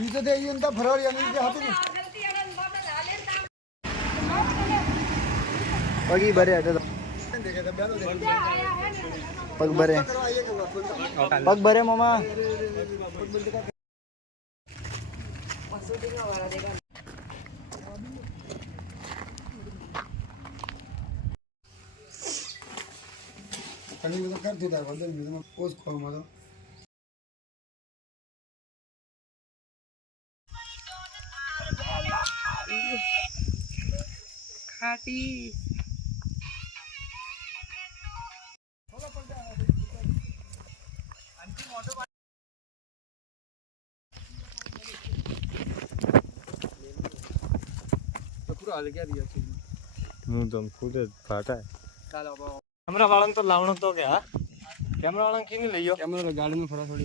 ઈ તો દે ઈ અંતા ફરવાડી અને ઈ હાથે પગી ભરે હટે તો પગ ભરે મામા કણી તો કર દીધા વદન મેં પોસ્ટ કોલ મારો ખાટી હું તો ખુદ જ ફાટા कैमरा वाला तो लावण तो क्या कैमरा वाला की नहीं लियो कैमरा गाड़ी में फरा थोड़ी